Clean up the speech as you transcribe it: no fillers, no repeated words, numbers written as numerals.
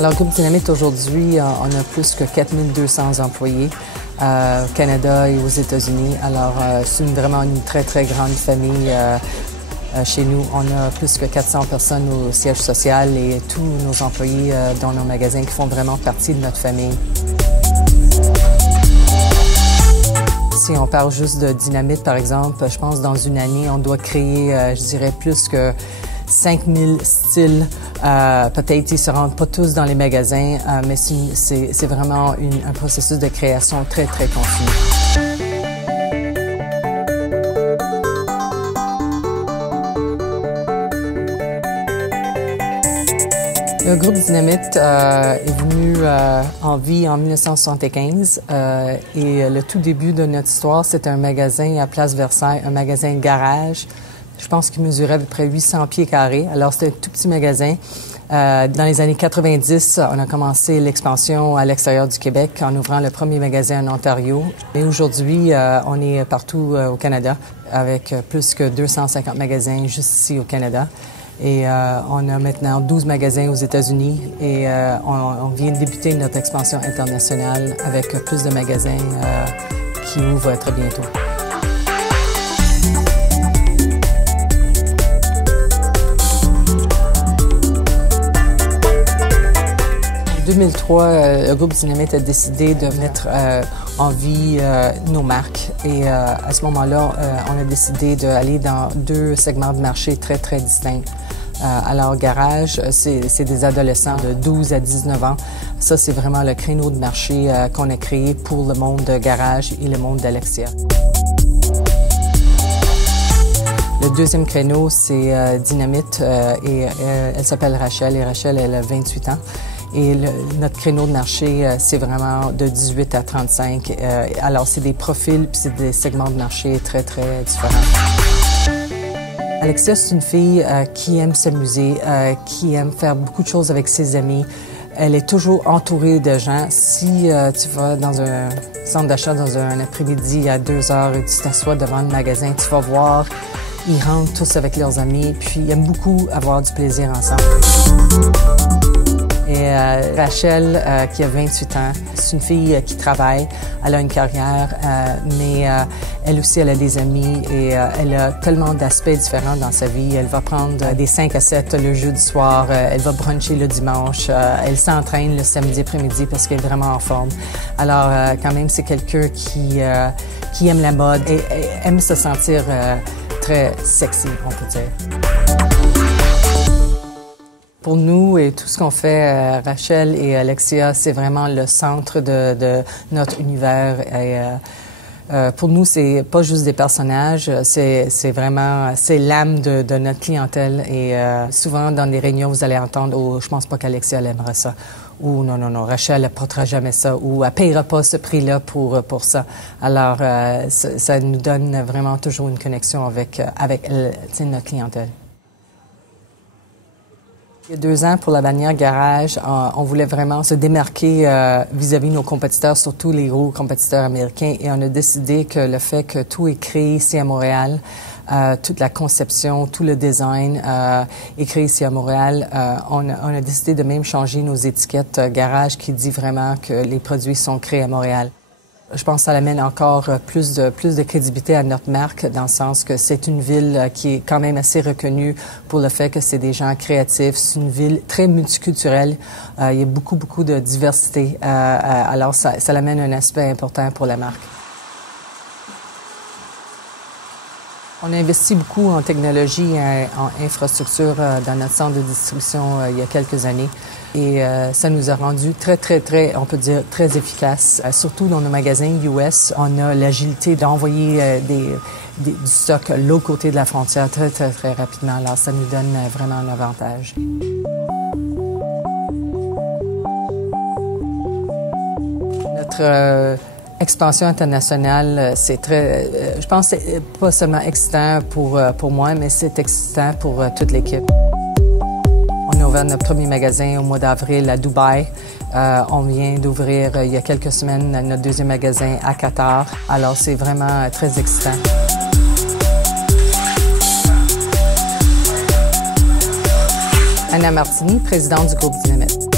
Alors, Groupe Dynamite, aujourd'hui, on a plus que 4200 employés au Canada et aux États-Unis. Alors, c'est vraiment une très, très grande famille. Chez nous, on a plus que 400 personnes au siège social et tous nos employés dans nos magasins qui font vraiment partie de notre famille. Si on parle juste de Dynamite, par exemple, je pense que dans une année, on doit créer, je dirais, plus que 5000 styles. Peut-être ils ne se rendent pas tous dans les magasins, mais c'est vraiment un processus de création très, très continu. Le groupe Dynamite est venu en vie en 1975 et le tout début de notre histoire, c'était un magasin à Place Versailles, un magasin garage. Je pense qu'il mesurait à peu près 800 pieds carrés. Alors, c'était un tout petit magasin. Dans les années 90, on a commencé l'expansion à l'extérieur du Québec en ouvrant le premier magasin en Ontario. Et aujourd'hui, on est partout au Canada avec plus que 250 magasins juste ici au Canada. Et on a maintenant 12 magasins aux États-Unis et on vient de débuter notre expansion internationale avec plus de magasins qui ouvrent très bientôt. En 2003, le groupe Dynamite a décidé de mettre en vie nos marques et à ce moment-là, on a décidé d'aller dans deux segments de marché très, très distincts. Alors, garage, c'est des adolescents de 12 à 19 ans. Ça, c'est vraiment le créneau de marché qu'on a créé pour le monde de garage et le monde d'Alexia. Le deuxième créneau, c'est Dynamite et elle s'appelle Rachel et Rachel, elle a 28 ans. Et notre créneau de marché, c'est vraiment de 18 à 35. Alors, c'est des profils puis c'est des segments de marché très, très différents. Alexia, c'est une fille qui aime s'amuser, qui aime faire beaucoup de choses avec ses amis. Elle est toujours entourée de gens. Si tu vas dans un centre d'achat dans un après-midi à 2 heures et tu t'assois devant le magasin, tu vas voir, ils rentrent tous avec leurs amis, puis ils aiment beaucoup avoir du plaisir ensemble. Et Rachel, qui a 28 ans, c'est une fille qui travaille, elle a une carrière, mais elle aussi, elle a des amis et elle a tellement d'aspects différents dans sa vie. Elle va prendre des 5 à 7 le jeudi soir, elle va bruncher le dimanche, elle s'entraîne le samedi après-midi parce qu'elle est vraiment en forme. Alors, quand même, c'est quelqu'un qui aime la mode et aime se sentir très sexy, on peut dire. Pour nous et tout ce qu'on fait, Rachel et Alexia, c'est vraiment le centre de notre univers. Et, pour nous, c'est pas juste des personnages, c'est vraiment l'âme de notre clientèle. Et souvent, dans les réunions, vous allez entendre « Oh, je pense pas qu'Alexia elle aimerait ça » ou « Non, Rachel, elle portera jamais ça » ou « Elle payera pas ce prix-là pour ça ». Alors, ça nous donne vraiment toujours une connexion avec notre clientèle. Il y a 2 ans, pour la bannière garage, on voulait vraiment se démarquer vis-à-vis de nos compétiteurs, surtout les gros compétiteurs américains, et on a décidé que le fait que tout est créé ici à Montréal, toute la conception, tout le design est créé ici à Montréal, on a décidé de même changer nos étiquettes garage qui dit vraiment que les produits sont créés à Montréal. Je pense que ça amène encore plus de crédibilité à notre marque dans le sens que c'est une ville qui est quand même assez reconnue pour le fait que c'est des gens créatifs. C'est une ville très multiculturelle. Il y a beaucoup de diversité. Alors, ça amène un aspect important pour la marque. On a investi beaucoup en technologie et en infrastructure dans notre centre de distribution il y a quelques années. Et ça nous a rendu très, on peut dire, très efficaces. Surtout dans nos magasins US, on a l'agilité d'envoyer du stock l'autre côté de la frontière très rapidement. Alors, ça nous donne vraiment un avantage. Notre expansion internationale, c'est je pense que c'est pas seulement excitant pour moi, mais c'est excitant pour toute l'équipe. On a ouvert notre premier magasin au mois d'avril à Dubaï. On vient d'ouvrir il y a quelques semaines notre deuxième magasin à Qatar. Alors, c'est vraiment très excitant. Anna Martini, présidente du groupe Dynamite.